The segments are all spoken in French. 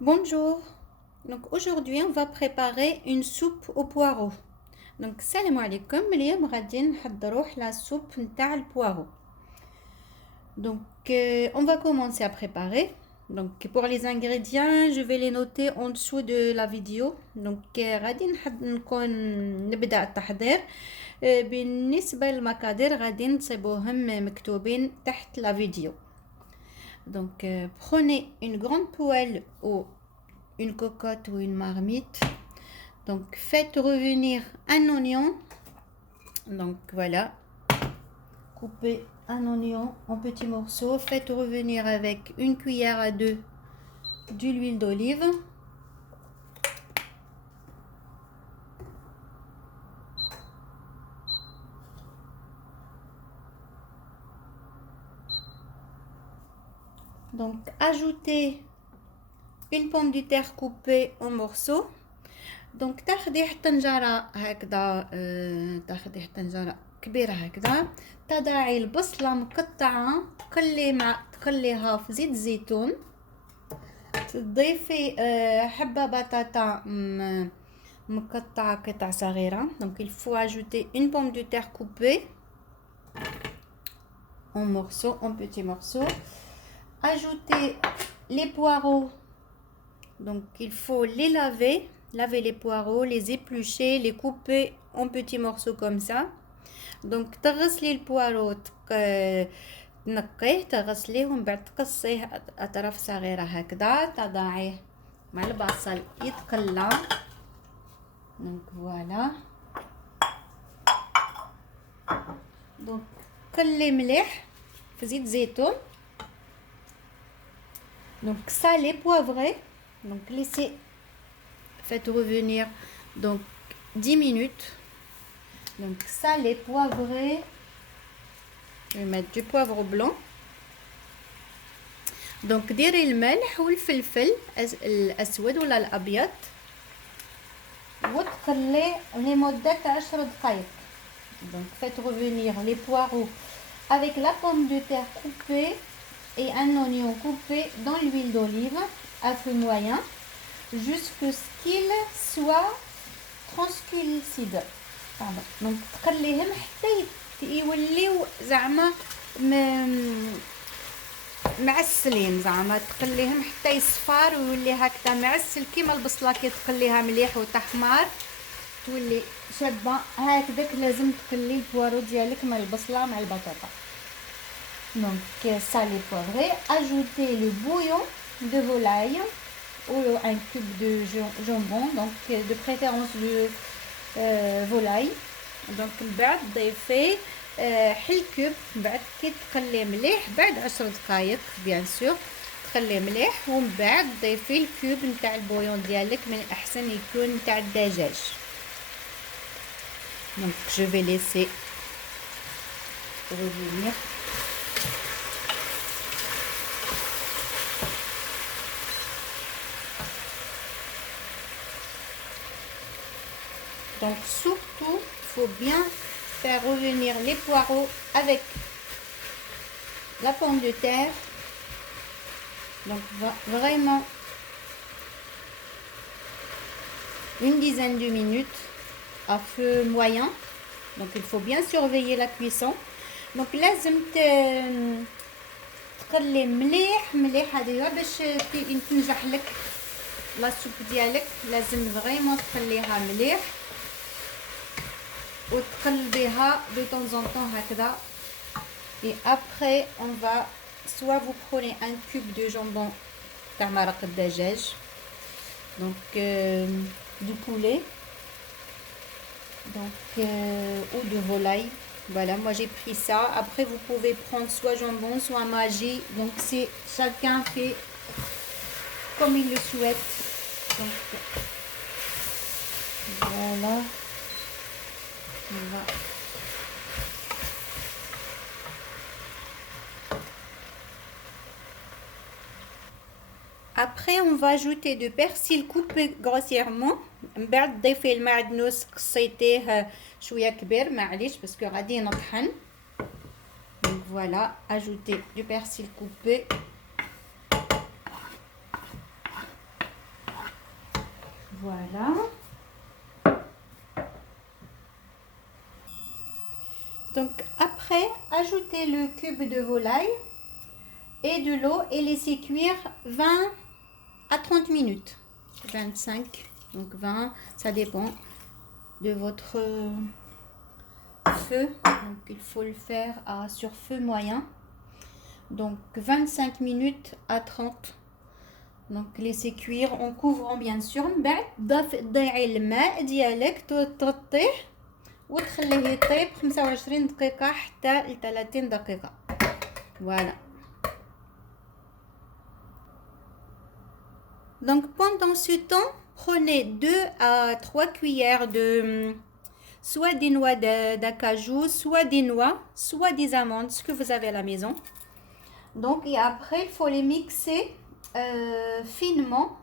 Bonjour. Donc aujourd'hui on va préparer une soupe au poireau. Donc salam alaikum. اليوم غادي نحضروا la soupe نتاع البوارو. Donc on va commencer à préparer. Donc pour les ingrédients, je vais les noter en dessous de la vidéo. Donc غادي نكون نبدأ التحضير. بالنسبة للمقادير غادي نصيبوهم مكتوبين تحت la vidéo. Donc prenez une grande poêle ou une cocotte ou une marmite. Donc faites revenir un oignon. Donc voilà, coupez un oignon en petits morceaux. Faites revenir avec une cuillère à deux d'huile d'olive. Donc ajoutez une pomme de terre coupée en morceaux. دونك تاخدي حطنجره هكذا تاخدي حطنجره كبيره هكذا، تضعي البصله مقطعه تقليها في زيت الزيتون، تضيفي حبه بطاطا مقطعه قطع صغيره. دونك il faut ajouter une pomme de terre coupée en morceaux, en petits morceaux. Ajoutez les poireaux. Donc il faut les laver les poireaux, les éplucher, les couper en petits morceaux comme ça. Donc تغسلي البوارو تنقيه تغسليه ومن بعد تقصيه اطراف صغيره هكذا، تضعيه مع البصل يتقلى. دونك فوالا. دونك قلي مليح في زيت زيتون. Donc salé, poivré. Donc laissez, faites revenir donc 10 minutes. Donc salé, poivré. Je vais mettre du poivre blanc. Donc ديري الملح والفلفل الاسود ولا الابيض وتقلي لمدة 10 دقائق. Donc faites revenir les poireaux avec la pomme de terre coupée et un oignon coupé dans l'huile d'olive à feu moyen jusqu'à ce qu'il soit translucide. Pardon. Donc تقليهم حتى يوليو زعما معسلين، زعما تقليهم حتى يصفار ويولي هكذا معسل كيما البصله كي تقليها مليح وتحمر تولي شابه هكذاك. لازم تقلي البوارو ديالك مع البصله مع البطاطا. Donc salé poivré. Ajoutez le bouillon de volaille ou un cube de jambon, donc de préférence de volaille. Donc بعد ضيفي حل كوب بعد كي تقلي مليح بعد 10 دقائق بيان سور تخليه مليح، ومن بعد ضيفي الكوب نتاع البويون ديالك، من الاحسن يكون نتاع الدجاج. Donc je vais laisser revenir. Donc surtout, il faut bien faire revenir les poireaux avec la pomme de terre. Donc vraiment une dizaine de minutes à feu moyen. Donc il faut bien surveiller la cuisson. Donc لازم تقلي مليح مليح هذه باش تنجح لك لا سوب ديالك. لازم فريمون تخليها مليح وتقلبيها de temps en temps هكذا. Et après on va soit vous prenez un cube de jambon تاع مرق الدجاج, donc du poulet, donc ou de volaille. Voilà, moi j'ai pris ça. Après vous pouvez prendre soit jambon soit maggi, donc c'est chacun fait comme il le souhaite. Donc voilà. Voilà. Après on va ajouter du persil coupé grossièrement. من بعد ضيفي المعدنوس قصيتيه شويه كبير معليش باسكو غادي نطحن. Donc voilà, ajoutez du persil coupé. Voilà. Donc après, ajoutez le cube de volaille et de l'eau et laissez cuire 20 à 30 minutes. 25, donc 20, ça dépend de votre feu. Donc il faut le faire sur feu moyen. Donc 25 minutes à 30. Donc laissez cuire en couvrant bien sûr. من بعد ضيعي الماء ديالك تغطيه وتخليه يطيب 25 دقيقة حتى ل 30 دقيقة. Voilà. Donc pendant ce temps, prenez 2 à 3 cuillères de soit des noix d'acajou, soit des noix, soit des amandes, ce que vous avez à la maison. Donc et après il faut les mixer finement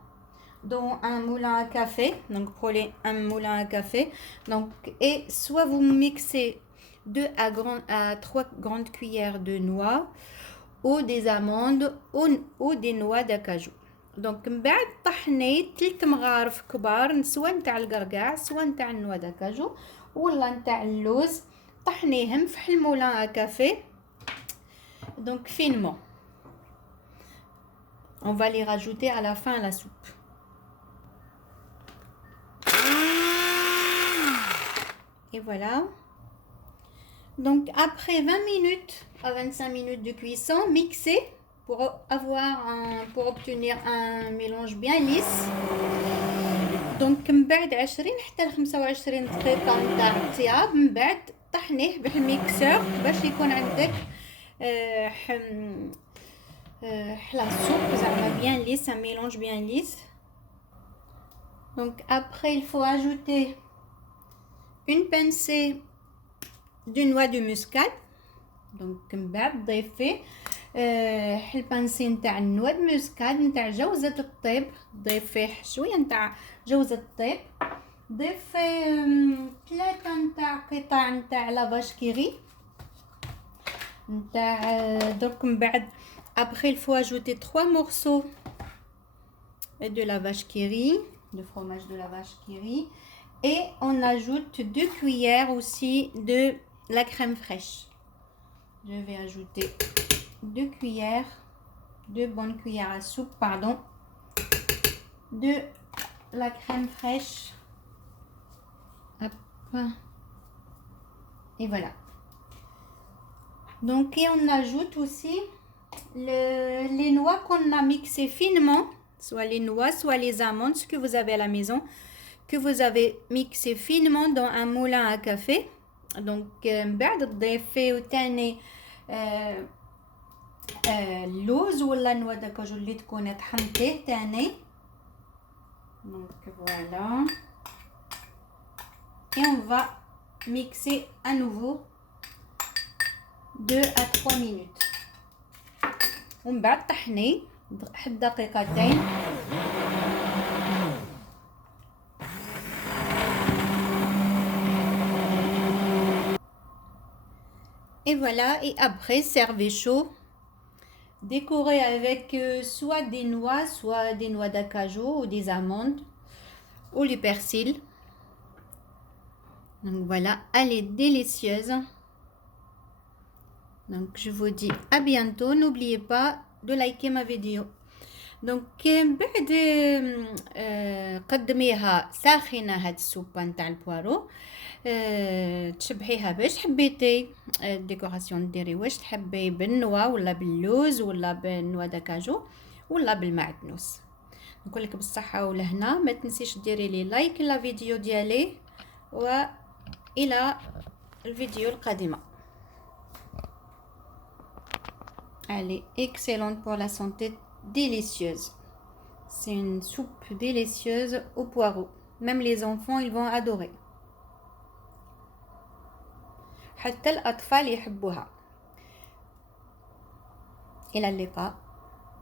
dans un moulin à café. Donc prenez un moulin à café. Donc et soit vous mixez 2 à 3 grandes cuillères de noix ou des amandes ou des noix d'acajou. دونك من بعد طحني 3 مغارف كبار سواء نتاع القرقاع سواء نتاع النوا داكاجو ولا نتاع اللوز طحنيهم في المولان كافي donc finement. On va les rajouter à la fin à la soupe. Et voilà. Donc après 20 minutes à 25 minutes de cuisson, mixez pour obtenir un mélange bien lisse. Donc من بعد 20 حتى ل 25 دقيقة نتاع الطياب من بعد طحنيه بالميكسور باش يكون عندك la soupe زعما bien lisse, un mélange bien lisse. Donc après il faut ajouter une pincée de noix de muscade. Donc من بعد ضيفي البانسي نتاع النوى المسكاد نتاع جوزة الطيب ضيفيه شويه نتاع جوزة الطيب ضيفي 3 نتاع قطع نتاع لافاش كيري نتاع درك من بعد après il faut ajouter 3 morceaux de la vache qui rit, de fromage de la vache qui rit, et on ajoute 2 cuillères aussi de la crème fraîche. Je vais ajouter 2 cuillères, 2 bonnes cuillères à soupe, pardon, de la crème fraîche. Hop. Et voilà. Donc, et on ajoute aussi les noix qu'on a mixées finement, soit les noix, soit les amandes, ce que vous avez à la maison, que vous avez mixé finement dans un moulin à café. Donc, بعد تضيفي وتاني اللوز ولا نوا داكاجو اللي تكوني طحنتيه تاني. Donc voilà. Et on va mixer à nouveau 2 à 3 minutes. ومن بعد طحني حد دقيقتين. Et voilà, et après servez chaud. Décorez avec soit des noix d'acajou ou des amandes ou du persil. Donc voilà, elle est délicieuse. Donc je vous dis à bientôt. N'oubliez pas de liker ma vidéo. Donc بعد قدميها ساخنة هاد السوبة نتاع البوارو. تشبحيها باش حبيتي الديكوراسيون ديري واش تحبي بالنوا ولا باللوز ولا بالنوا داكاجو ولا بالمعدنوس. نقولك بالصحة والهنا. ما تنسيش ديري لي لايك لا فيديو ديالي والى الفيديو القادمة. Elle est excellente pour la santé, délicieuse. C'est une soupe délicieuse au poireau. Même les enfants, ils vont adorer. حتى الأطفال يحبوها. إلى اللقاء.